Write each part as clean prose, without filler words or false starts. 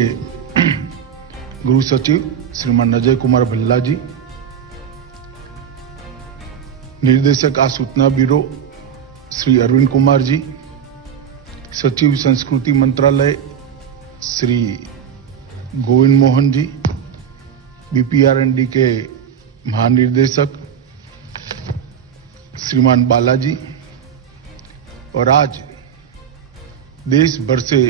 गृह सचिव श्रीमान अजय कुमार भल्ला जी, निर्देशक आसूचना ब्यूरो श्री अरविंद कुमार जी, सचिव संस्कृति मंत्रालय श्री गोविंद मोहन जी, बीपीआर&डी के महानिर्देशक श्रीमान बालाजी, और आज देश भर से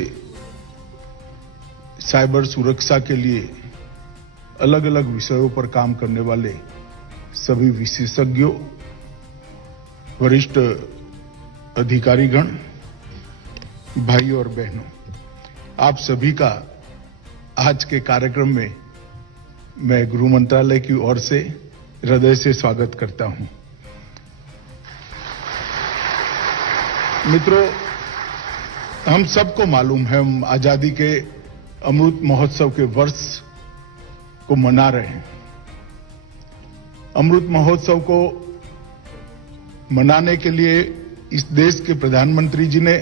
साइबर सुरक्षा के लिए अलग अलग विषयों पर काम करने वाले सभी विशेषज्ञों, वरिष्ठ अधिकारीगण, भाई और बहनों, आप सभी का आज के कार्यक्रम में मैं गृह मंत्रालय की ओर से हृदय से स्वागत करता हूं। मित्रों, हम सबको मालूम है, हम आजादी के अमृत महोत्सव के वर्ष को मना रहे हैं। अमृत महोत्सव को मनाने के लिए इस देश के प्रधानमंत्री जी ने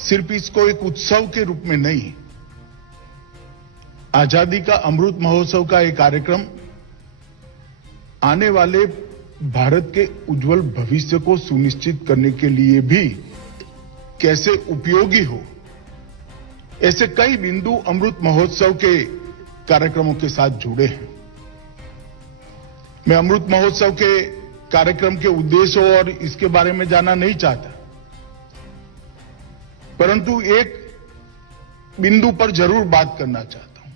सिर्फ इसको एक उत्सव के रूप में नहीं, आजादी का अमृत महोत्सव का एक कार्यक्रम आने वाले भारत के उज्जवल भविष्य को सुनिश्चित करने के लिए भी कैसे उपयोगी हो, ऐसे कई बिंदु अमृत महोत्सव के कार्यक्रमों के साथ जुड़े हैं। मैं अमृत महोत्सव के कार्यक्रम के उद्देश्यों और इसके बारे में जानना नहीं चाहता, परंतु एक बिंदु पर जरूर बात करना चाहता हूं।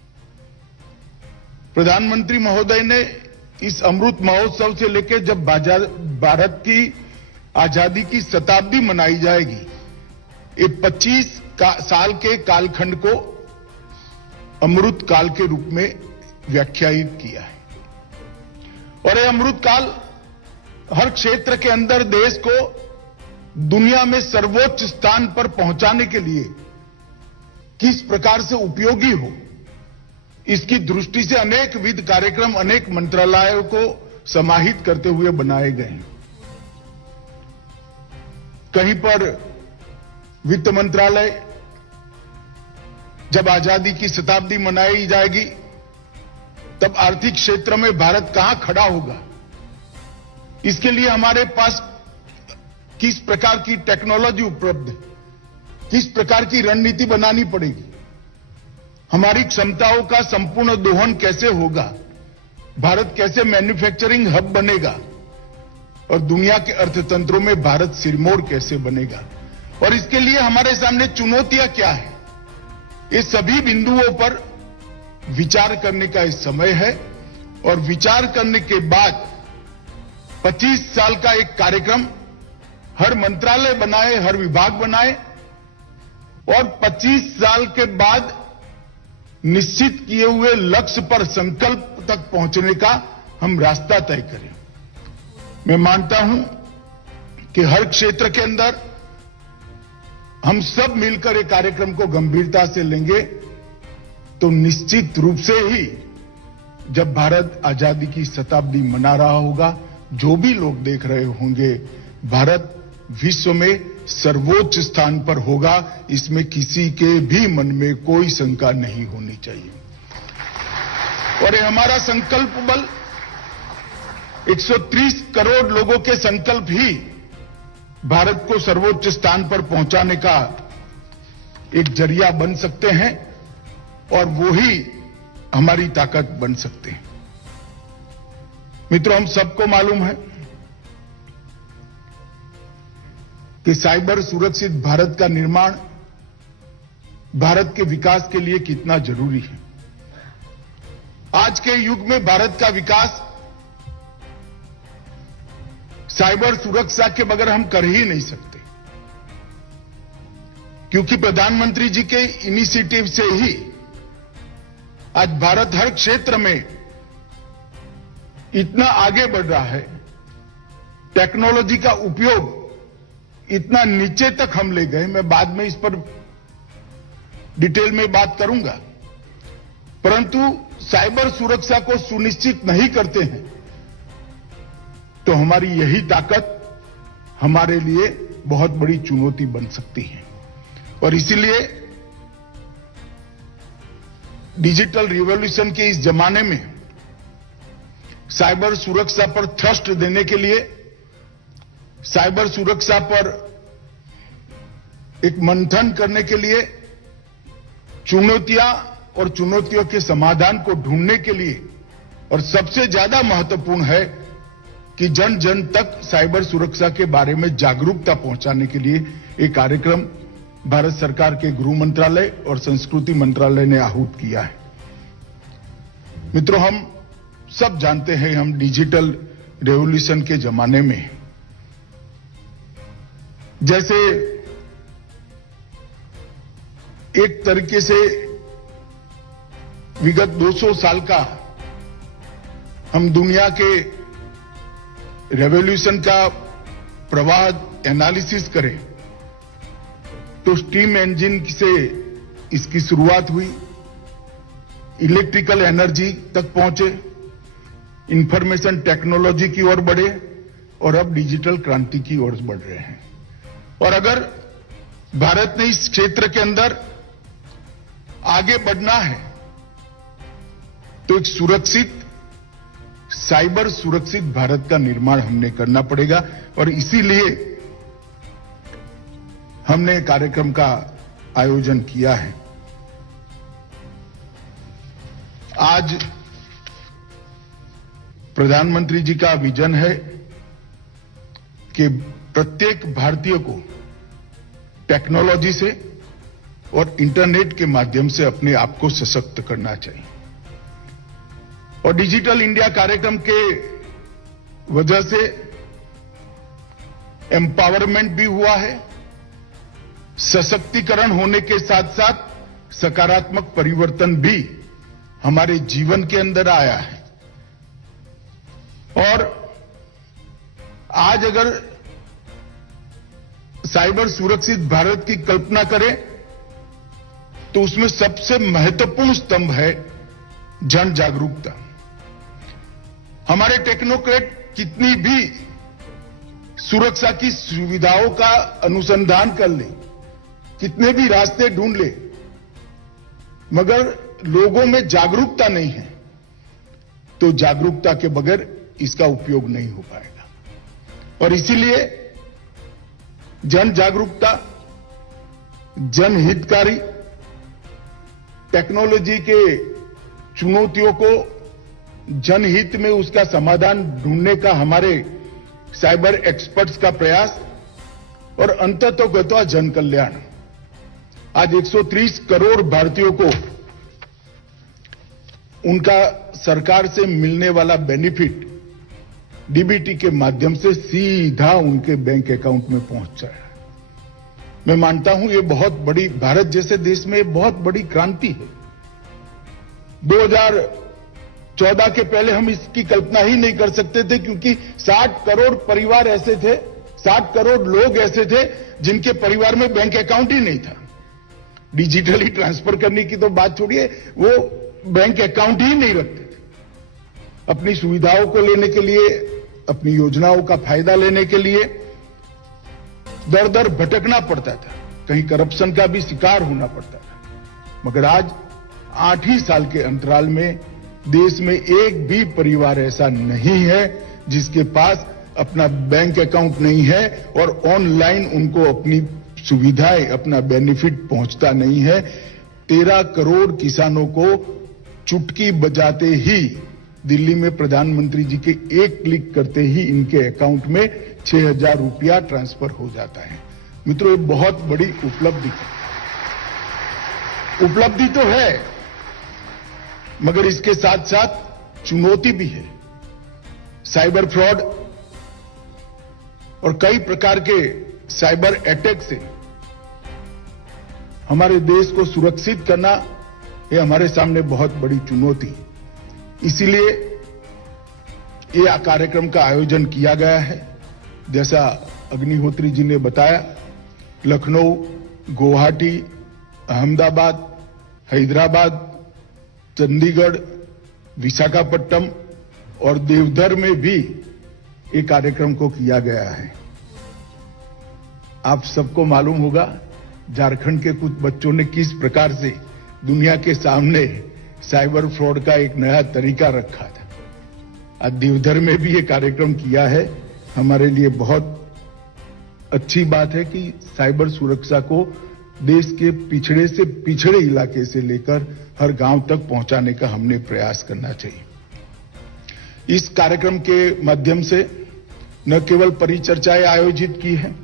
प्रधानमंत्री महोदय ने इस अमृत महोत्सव से लेकर जब भारत की आजादी की शताब्दी मनाई जाएगी, ये 25 साल के कालखंड को अमृत काल के रूप में व्याख्यायित किया है। और ये अमृत काल हर क्षेत्र के अंदर देश को दुनिया में सर्वोच्च स्थान पर पहुंचाने के लिए किस प्रकार से उपयोगी हो, इसकी दृष्टि से अनेक विध कार्यक्रम अनेक मंत्रालयों को समाहित करते हुए बनाए गए हैं। कहीं पर वित्त मंत्रालय, जब आजादी की शताब्दी मनाई जाएगी तब आर्थिक क्षेत्र में भारत कहां खड़ा होगा, इसके लिए हमारे पास किस प्रकार की टेक्नोलॉजी उपलब्ध है, किस प्रकार की रणनीति बनानी पड़ेगी, हमारी क्षमताओं का संपूर्ण दोहन कैसे होगा, भारत कैसे मैन्युफैक्चरिंग हब बनेगा और दुनिया के अर्थतंत्रों में भारत सिरमौर कैसे बनेगा, और इसके लिए हमारे सामने चुनौतियां क्या है, ये सभी बिंदुओं पर विचार करने का इस समय है। और विचार करने के बाद 25 साल का एक कार्यक्रम हर मंत्रालय बनाए, हर विभाग बनाए, और 25 साल के बाद निश्चित किए हुए लक्ष्य पर संकल्प तक पहुंचने का हम रास्ता तय करें। मैं मानता हूं कि हर क्षेत्र के अंदर हम सब मिलकर एक कार्यक्रम को गंभीरता से लेंगे तो निश्चित रूप से ही जब भारत आजादी की शताब्दी मना रहा होगा, जो भी लोग देख रहे होंगे, भारत विश्व में सर्वोच्च स्थान पर होगा, इसमें किसी के भी मन में कोई शंका नहीं होनी चाहिए। और ये हमारा संकल्प बल 130 करोड़ लोगों के संकल्प ही भारत को सर्वोच्च स्थान पर पहुंचाने का एक जरिया बन सकते हैं, और वो ही हमारी ताकत बन सकते हैं। मित्रों, हम सबको मालूम है कि साइबर सुरक्षित भारत का निर्माण भारत के विकास के लिए कितना जरूरी है। आज के युग में भारत का विकास साइबर सुरक्षा के बगैर हम कर ही नहीं सकते, क्योंकि प्रधानमंत्री जी के इनिशिएटिव से ही आज भारत हर क्षेत्र में इतना आगे बढ़ रहा है, टेक्नोलॉजी का उपयोग इतना नीचे तक हम ले गए। मैं बाद में इस पर डिटेल में बात करूंगा, परंतु साइबर सुरक्षा को सुनिश्चित नहीं करते हैं तो हमारी यही ताकत हमारे लिए बहुत बड़ी चुनौती बन सकती है। और इसीलिए डिजिटल रिवॉल्यूशन के इस जमाने में साइबर सुरक्षा पर थ्रस्ट देने के लिए, साइबर सुरक्षा पर एक मंथन करने के लिए, चुनौतियां और चुनौतियों के समाधान को ढूंढने के लिए, और सबसे ज्यादा महत्वपूर्ण है कि जन जन तक साइबर सुरक्षा के बारे में जागरूकता पहुंचाने के लिए एक कार्यक्रम भारत सरकार के गृह मंत्रालय और संस्कृति मंत्रालय ने आहूत किया है। मित्रों, हम सब जानते हैं हम डिजिटल रेवोल्यूशन के जमाने में हैं। जैसे एक तरीके से विगत 200 साल का हम दुनिया के रेवोल्यूशन का प्रवाह एनालिसिस करें तो स्टीम इंजन से इसकी शुरुआत हुई, इलेक्ट्रिकल एनर्जी तक पहुंचे, इंफॉर्मेशन टेक्नोलॉजी की ओर बढ़े और अब डिजिटल क्रांति की ओर बढ़ रहे हैं। और अगर भारत ने इस क्षेत्र के अंदर आगे बढ़ना है तो एक सुरक्षित, साइबर सुरक्षित भारत का निर्माण हमने करना पड़ेगा और इसीलिए हमने कार्यक्रम का आयोजन किया है। आज प्रधानमंत्री जी का विजन है कि प्रत्येक भारतीय को टेक्नोलॉजी से और इंटरनेट के माध्यम से अपने आप को सशक्त करना चाहिए। और डिजिटल इंडिया कार्यक्रम के वजह से एम्पावरमेंट भी हुआ है, सशक्तिकरण होने के साथ साथ सकारात्मक परिवर्तन भी हमारे जीवन के अंदर आया है। और आज अगर साइबर सुरक्षित भारत की कल्पना करें तो उसमें सबसे महत्वपूर्ण स्तंभ है जन जागरूकता। हमारे टेक्नोक्रेट कितनी भी सुरक्षा की सुविधाओं का अनुसंधान कर ले, कितने भी रास्ते ढूंढ ले, मगर लोगों में जागरूकता नहीं है तो जागरूकता के बगैर इसका उपयोग नहीं हो पाएगा। और इसीलिए जन जागरूकता, जनहितकारी, टेक्नोलॉजी के चुनौतियों को जनहित में उसका समाधान ढूंढने का हमारे साइबर एक्सपर्ट्स का प्रयास और अंततोगत्वा जन कल्याण। आज 130 करोड़ भारतीयों को उनका सरकार से मिलने वाला बेनिफिट डीबीटी के माध्यम से सीधा उनके बैंक अकाउंट में पहुंच रहा है। मैं मानता हूं ये बहुत बड़ी, भारत जैसे देश में बहुत बड़ी क्रांति है। 2014 के पहले हम इसकी कल्पना ही नहीं कर सकते थे क्योंकि 60 करोड़ परिवार ऐसे थे, 60 करोड़ लोग ऐसे थे जिनके परिवार में बैंक अकाउंट ही नहीं था। डिजिटली ट्रांसफर करने की तो बात छोड़िए, वो बैंक अकाउंट ही नहीं रखते थे। अपनी सुविधाओं को लेने के लिए, अपनी योजनाओं का फायदा लेने के लिए दर दर भटकना पड़ता था, कहीं करप्शन का भी शिकार होना पड़ता था। मगर आज 8 ही साल के अंतराल में देश में एक भी परिवार ऐसा नहीं है जिसके पास अपना बैंक अकाउंट नहीं है और ऑनलाइन उनको अपनी सुविधाएं, अपना बेनिफिट पहुंचता नहीं है। 13 करोड़ किसानों को चुटकी बजाते ही दिल्ली में प्रधानमंत्री जी के एक क्लिक करते ही इनके अकाउंट में 6,000 रुपया ट्रांसफर हो जाता है। मित्रों, ये बहुत बड़ी उपलब्धि है। उपलब्धि तो है मगर इसके साथ साथ चुनौती भी है। साइबर फ्रॉड और कई प्रकार के साइबर अटैक से हमारे देश को सुरक्षित करना ये हमारे सामने बहुत बड़ी चुनौती है। इसीलिए ये कार्यक्रम का आयोजन किया गया है। जैसा अग्निहोत्री जी ने बताया, लखनऊ, गुवाहाटी, अहमदाबाद, हैदराबाद, चंडीगढ़, विशाखापट्टनम और देवघर में भी ये कार्यक्रम को किया गया है। आप सबको मालूम होगा झारखंड के कुछ बच्चों ने किस प्रकार से दुनिया के सामने साइबर फ्रॉड का एक नया तरीका रखा था। आज देवधर में भी ये कार्यक्रम किया है। हमारे लिए बहुत अच्छी बात है कि साइबर सुरक्षा को देश के पिछड़े से पिछड़े इलाके से लेकर हर गांव तक पहुंचाने का हमने प्रयास करना चाहिए। इस कार्यक्रम के माध्यम से न केवल परिचर्चाएं आयोजित की हैं,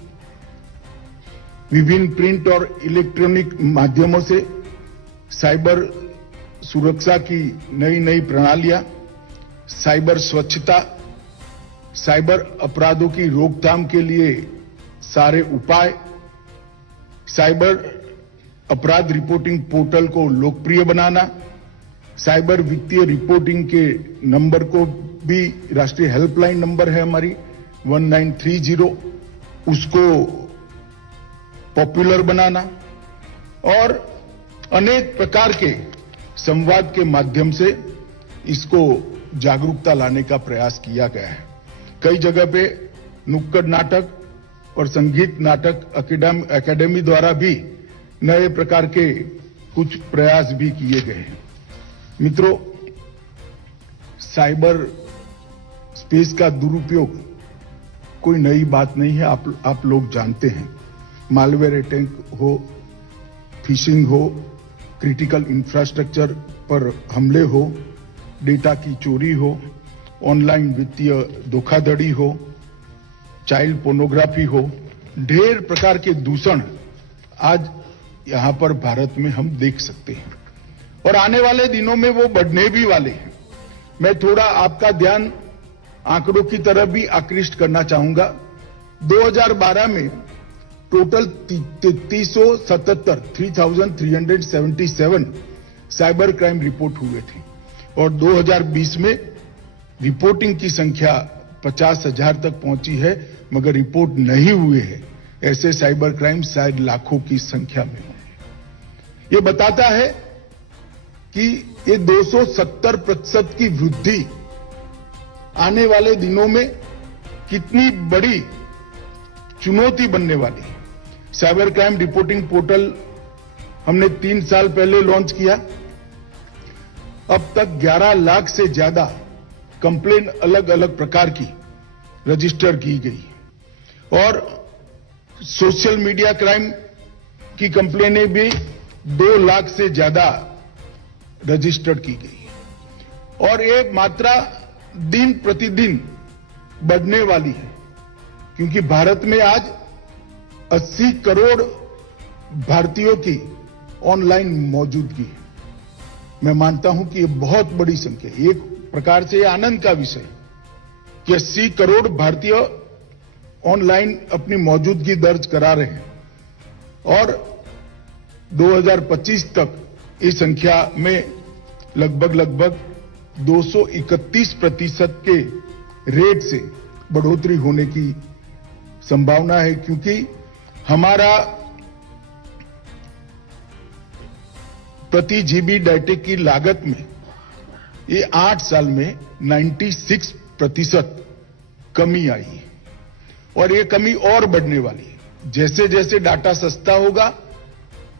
विभिन्न प्रिंट और इलेक्ट्रॉनिक माध्यमों से साइबर सुरक्षा की नई नई प्रणालियां, साइबर स्वच्छता, साइबर अपराधों की रोकथाम के लिए सारे उपाय, साइबर अपराध रिपोर्टिंग पोर्टल को लोकप्रिय बनाना, साइबर वित्तीय रिपोर्टिंग के नंबर को भी, राष्ट्रीय हेल्पलाइन नंबर है हमारी 1930, उसको पॉपुलर बनाना और अनेक प्रकार के संवाद के माध्यम से इसको जागरूकता लाने का प्रयास किया गया है। कई जगह पे नुक्कड़ नाटक और संगीत नाटक एकेडमी द्वारा भी नए प्रकार के कुछ प्रयास भी किए गए हैं। मित्रों, साइबर स्पेस का दुरुपयोग कोई नई बात नहीं है, आप लोग जानते हैं। मालवेयर अटैक हो, फिशिंग हो, क्रिटिकल इंफ्रास्ट्रक्चर पर हमले हो, डेटा की चोरी हो, ऑनलाइन वित्तीय धोखाधड़ी हो, चाइल्ड पोर्नोग्राफी हो, ढेर प्रकार के दूषण आज यहां पर भारत में हम देख सकते हैं और आने वाले दिनों में वो बढ़ने भी वाले हैं। मैं थोड़ा आपका ध्यान आंकड़ों की तरफ भी आकृष्ट करना चाहूंगा। 2012 में टोटल 377 साइबर क्राइम रिपोर्ट हुए थे और 2020 में रिपोर्टिंग की संख्या 50,000 तक पहुंची है, मगर रिपोर्ट नहीं हुए हैं ऐसे साइबर क्राइम शायद लाखों की संख्या में होंगे। ये बताता है कि ये 270% की वृद्धि आने वाले दिनों में कितनी बड़ी चुनौती बनने वाली है। साइबर क्राइम रिपोर्टिंग पोर्टल हमने 3 साल पहले लॉन्च किया। अब तक 11 लाख से ज्यादा कंप्लेन अलग अलग प्रकार की रजिस्टर की गई और सोशल मीडिया क्राइम की कंप्लेनें भी 2 लाख से ज्यादा रजिस्टर्ड की गई और ये मात्रा दिन प्रतिदिन बढ़ने वाली है, क्योंकि भारत में आज 80 करोड़ भारतीयों की ऑनलाइन मौजूदगी है। मैं मानता हूं कि ये बहुत बड़ी संख्या है। एक प्रकार से ये आनंद का विषय है कि 80 करोड़ भारतीय ऑनलाइन अपनी मौजूदगी दर्ज करा रहे हैं और 2025 तक इस संख्या में लगभग 231% के रेट से बढ़ोतरी होने की संभावना है, क्योंकि हमारा प्रति जीबी डाटा की लागत में ये 8 साल में 96% कमी आई है और ये कमी और बढ़ने वाली है। जैसे जैसे डाटा सस्ता होगा,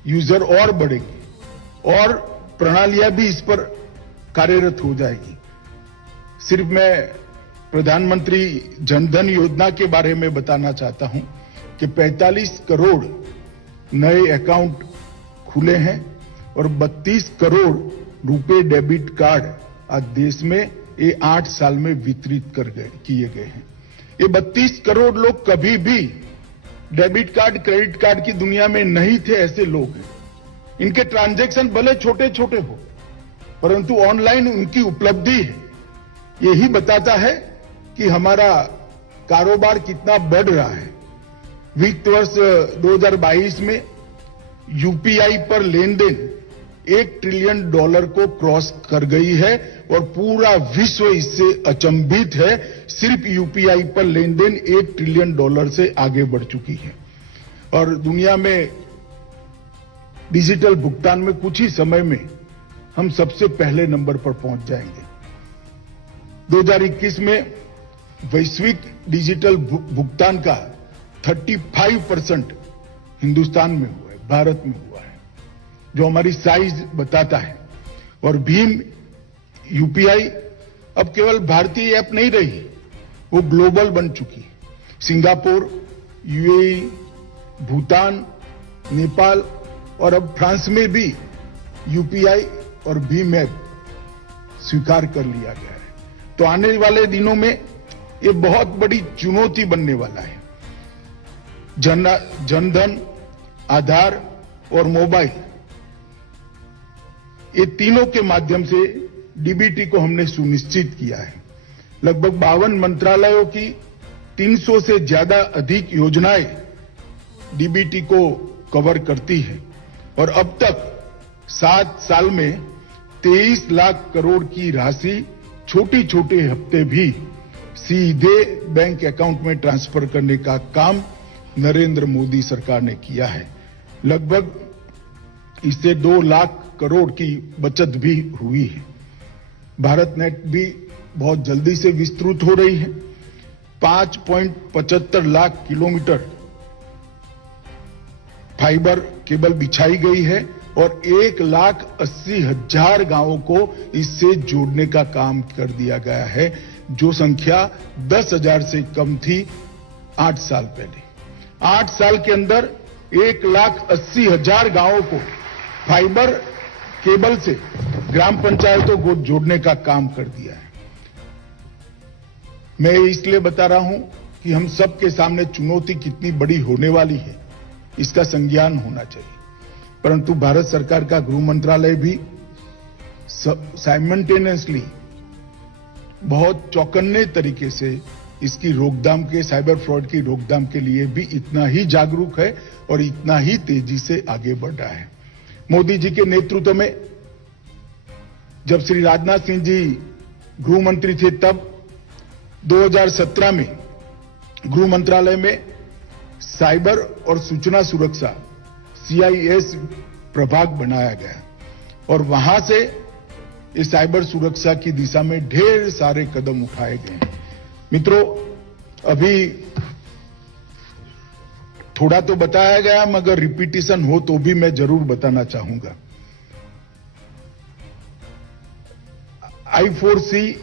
यूजर और बढ़ेंगे और प्रणालियां भी इस पर कार्यरत हो जाएगी। सिर्फ मैं प्रधानमंत्री जनधन योजना के बारे में बताना चाहता हूं कि 45 करोड़ नए अकाउंट खुले हैं और 32 करोड़ रुपए डेबिट कार्ड आज देश में ये 8 साल में वितरित किए गए हैं। ये 32 करोड़ लोग कभी भी डेबिट कार्ड, क्रेडिट कार्ड की दुनिया में नहीं थे, ऐसे लोग हैं। इनके ट्रांजैक्शन भले छोटे छोटे हो, परंतु ऑनलाइन उनकी उपलब्धि है। यही बताता है कि हमारा कारोबार कितना बढ़ रहा है। वित्त वर्ष 2022 में यूपीआई पर लेन देन $1 ट्रिलियन को क्रॉस कर गई है और पूरा विश्व इससे अचंभित है। सिर्फ यूपीआई पर लेन देन $1 ट्रिलियन से आगे बढ़ चुकी है और दुनिया में डिजिटल भुगतान में कुछ ही समय में हम सबसे पहले नंबर पर पहुंच जाएंगे। 2021 में वैश्विक डिजिटल भुगतान का 35% हिंदुस्तान में हुआ है, भारत में हुआ है, जो हमारी साइज बताता है। और भीम यूपीआई अब केवल भारतीय ऐप नहीं रही, वो ग्लोबल बन चुकी। सिंगापुर, यूएई, भूटान, नेपाल और अब फ्रांस में भी यूपीआई और भीम ऐप स्वीकार कर लिया गया है। तो आने वाले दिनों में ये बहुत बड़ी चुनौती बनने वाला है। जनधन, आधार और मोबाइल, ये तीनों के माध्यम से डीबीटी को हमने सुनिश्चित किया है। लगभग 52 मंत्रालयों की 300 से ज्यादा अधिक योजनाएं डीबीटी को कवर करती है और अब तक 7 साल में 23 लाख करोड़ की राशि छोटे छोटे हफ्ते भी सीधे बैंक अकाउंट में ट्रांसफर करने का काम नरेंद्र मोदी सरकार ने किया है। लगभग इससे 2 लाख करोड़ की बचत भी हुई है। भारत नेट भी बहुत जल्दी से विस्तृत हो रही है। 5.75 लाख किलोमीटर फाइबर केबल बिछाई गई है और 1,80,000 गांवों को इससे जोड़ने का काम कर दिया गया है, जो संख्या 10,000 से कम थी 8 साल पहले। 8 साल के अंदर 1,80,000 गांवों को फाइबर केबल से ग्राम पंचायतों को जोड़ने का काम कर दिया है। मैं इसलिए बता रहा हूं कि हम सबके सामने चुनौती कितनी बड़ी होने वाली है, इसका संज्ञान होना चाहिए। परंतु भारत सरकार का गृह मंत्रालय भी साइमल्टेनियसली बहुत चौकन्ने तरीके से इसकी रोकथाम के, साइबर फ्रॉड की रोकथाम के लिए भी इतना ही जागरूक है और इतना ही तेजी से आगे बढ़ रहा है। मोदी जी के नेतृत्व में जब श्री राजनाथ सिंह जी गृह मंत्री थे, तब 2017 में गृह मंत्रालय में साइबर और सूचना सुरक्षा CIS प्रभाग बनाया गया और वहां से इस साइबर सुरक्षा की दिशा में ढेर सारे कदम उठाए गए। मित्रों, अभी थोड़ा तो बताया गया, मगर रिपीटिशन हो तो भी मैं जरूर बताना चाहूंगा। I4C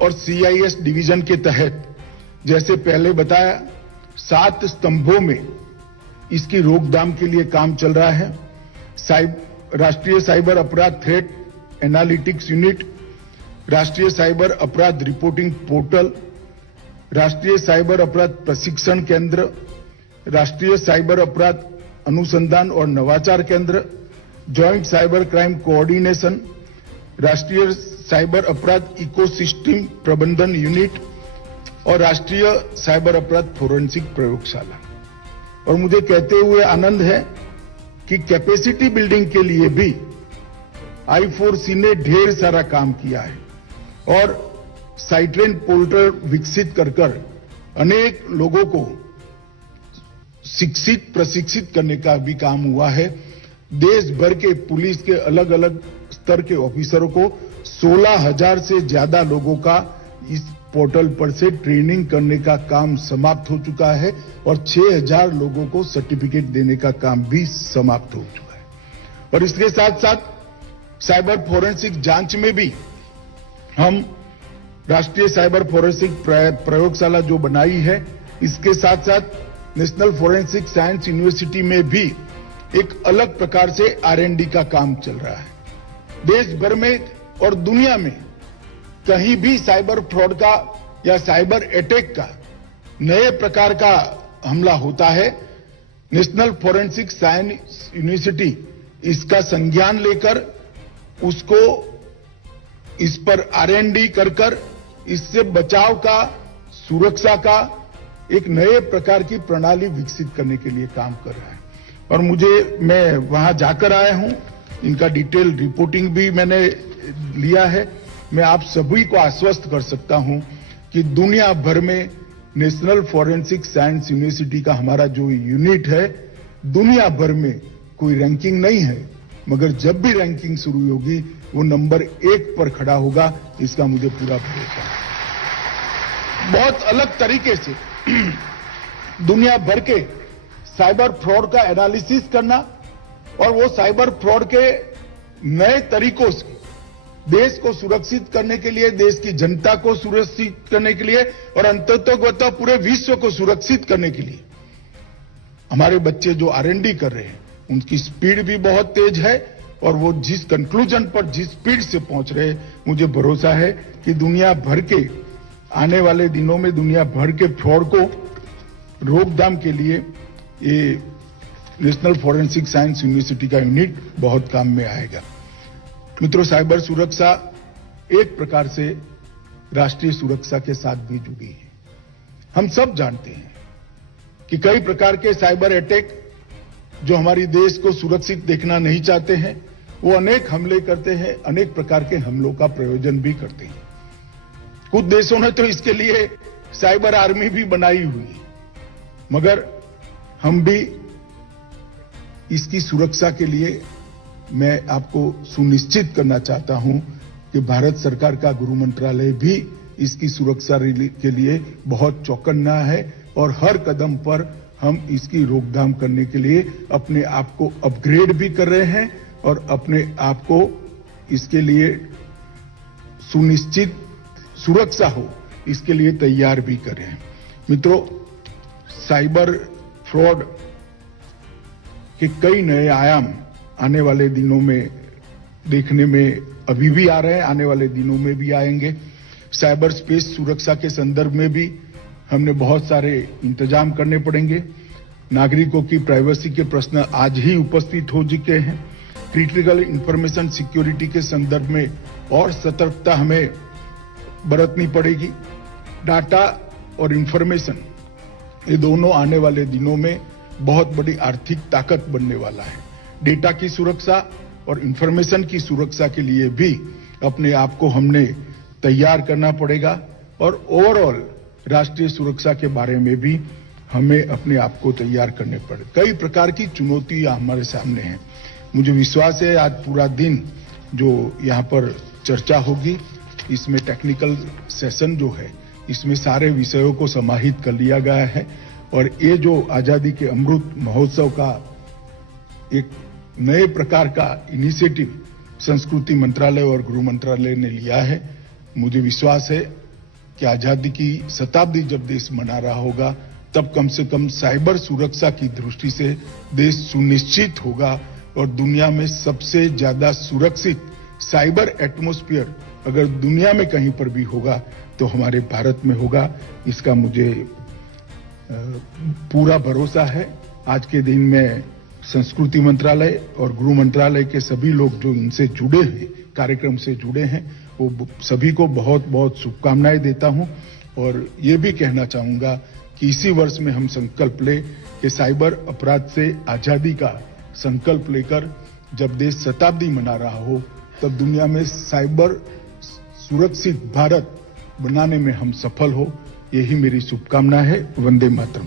और CIS डिवीजन के तहत, जैसे पहले बताया, 7 स्तंभों में इसकी रोकथाम के लिए काम चल रहा है। राष्ट्रीय साइबर अपराध थ्रेट एनालिटिक्स यूनिट, राष्ट्रीय साइबर अपराध रिपोर्टिंग पोर्टल, राष्ट्रीय साइबर अपराध प्रशिक्षण केंद्र, राष्ट्रीय साइबर अपराध अनुसंधान और नवाचार केंद्र, जॉइंट साइबर क्राइम कोऑर्डिनेशन, राष्ट्रीय साइबर अपराध इकोसिस्टम प्रबंधन यूनिट और राष्ट्रीय साइबर अपराध फोरेंसिक प्रयोगशाला। और मुझे कहते हुए आनंद है कि कैपेसिटी बिल्डिंग के लिए भी I4C ने ढेर सारा काम किया है और साइट्रेन पोर्टल विकसित कर अनेक लोगों को प्रशिक्षित करने का भी काम हुआ है। देश भर के पुलिस के अलग अलग स्तर के ऑफिसरों को 16,000 से ज्यादा लोगों का इस पोर्टल पर से ट्रेनिंग करने का काम समाप्त हो चुका है और 6,000 लोगों को सर्टिफिकेट देने का काम भी समाप्त हो चुका है। और इसके साथ साथ साइबर फोरेंसिक जांच में भी हम राष्ट्रीय साइबर फोरेंसिक प्रयोगशाला जो बनाई है, इसके साथ साथ नेशनल फोरेंसिक साइंस यूनिवर्सिटी में भी एक अलग प्रकार से R&D का काम चल रहा है। देश भर में और दुनिया में कहीं भी साइबर फ्रॉड का या साइबर अटैक का नए प्रकार का हमला होता है, नेशनल फोरेंसिक साइंस यूनिवर्सिटी इसका संज्ञान लेकर उसको इस पर R&D कर इससे बचाव का, सुरक्षा का एक नए प्रकार की प्रणाली विकसित करने के लिए काम कर रहा है। और मैं वहां जाकर आया हूं, इनका डिटेल रिपोर्टिंग भी मैंने लिया है। मैं आप सभी को आश्वस्त कर सकता हूं कि दुनिया भर में नेशनल फोरेंसिक साइंस यूनिवर्सिटी का हमारा जो यूनिट है, दुनिया भर में कोई रैंकिंग नहीं है, मगर जब भी रैंकिंग शुरू होगी वो नंबर 1 पर खड़ा होगा, इसका मुझे पूरा भरोसा है। बहुत अलग तरीके से दुनिया भर के साइबर फ्रॉड का एनालिसिस करना और वो साइबर फ्रॉड के नए तरीकों से देश को सुरक्षित करने के लिए, देश की जनता को सुरक्षित करने के लिए और अंततः पूरे विश्व को सुरक्षित करने के लिए हमारे बच्चे जो R&D कर रहे हैं उनकी स्पीड भी बहुत तेज है और वो जिस कंक्लूजन पर जिस स्पीड से पहुंच रहे हैं, मुझे भरोसा है कि दुनिया भर के आने वाले दिनों में दुनिया भर के फ्रॉड को रोकथाम के लिए ये नेशनल फॉरेंसिक साइंस यूनिवर्सिटी का यूनिट बहुत काम में आएगा। मित्रों, साइबर सुरक्षा एक प्रकार से राष्ट्रीय सुरक्षा के साथ भी जुड़ी है। हम सब जानते हैं कि कई प्रकार के साइबर अटैक जो हमारी देश को सुरक्षित देखना नहीं चाहते हैं, वो अनेक हमले करते हैं, अनेक प्रकार के हमलों का प्रयोजन भी करते हैं। कुछ देशों ने तो इसके लिए साइबर आर्मी भी बनाई हुई है, मगर हम भी इसकी सुरक्षा के लिए मैं आपको सुनिश्चित करना चाहता हूं कि भारत सरकार का गृह मंत्रालय भी इसकी सुरक्षा के लिए बहुत चौकन्ना है और हर कदम पर हम इसकी रोकथाम करने के लिए अपने आप को अपग्रेड भी कर रहे हैं और अपने आप को इसके लिए सुनिश्चित सुरक्षा हो इसके लिए तैयार भी कर रहे हैं। मित्रों, साइबर फ्रॉड के कई नए आयाम आने वाले दिनों में देखने में अभी भी आ रहे हैं, आने वाले दिनों में भी आएंगे। साइबर स्पेस सुरक्षा के संदर्भ में भी हमने बहुत सारे इंतजाम करने पड़ेंगे। नागरिकों की प्राइवेसी के प्रश्न आज ही उपस्थित हो चुके हैं। क्रिटिकल इंफॉर्मेशन सिक्योरिटी के संदर्भ में और सतर्कता हमें बरतनी पड़ेगी। डाटा और इंफॉर्मेशन ये दोनों आने वाले दिनों में बहुत बड़ी आर्थिक ताकत बनने वाला है। डेटा की सुरक्षा और इंफॉर्मेशन की सुरक्षा के लिए भी अपने आप को हमने तैयार करना पड़ेगा और ओवरऑल राष्ट्रीय सुरक्षा के बारे में भी हमें अपने आप को तैयार करने पड़े। कई प्रकार की चुनौतियां हमारे सामने हैं। मुझे विश्वास है आज पूरा दिन जो यहाँ पर चर्चा होगी, इसमें टेक्निकल सेशन जो है इसमें सारे विषयों को समाहित कर लिया गया है और ये जो आजादी के अमृत महोत्सव का एक नए प्रकार का इनिशिएटिव संस्कृति मंत्रालय और गृह मंत्रालय ने लिया है, मुझे विश्वास है कि आजादी की शताब्दी जब देश मना रहा होगा तब कम से कम साइबर सुरक्षा की दृष्टि से देश सुनिश्चित होगा और दुनिया में सबसे ज्यादा सुरक्षित साइबर एटमॉस्फेयर अगर दुनिया में कहीं पर भी होगा तो हमारे भारत में होगा। इसका मुझे पूरा भरोसा है। आज के दिन में संस्कृति मंत्रालय और गृह मंत्रालय के सभी लोग जो इनसे जुड़े हैं, कार्यक्रम से जुड़े हैं, वो सभी को बहुत बहुत शुभकामनाएं देता हूं और ये भी कहना चाहूंगा कि इसी वर्ष में हम संकल्प लें कि साइबर अपराध से आजादी का संकल्प लेकर जब देश शताब्दी मना रहा हो तब दुनिया में साइबर सुरक्षित भारत बनाने में हम सफल हो। यही मेरी शुभकामना है। वंदे मातरम।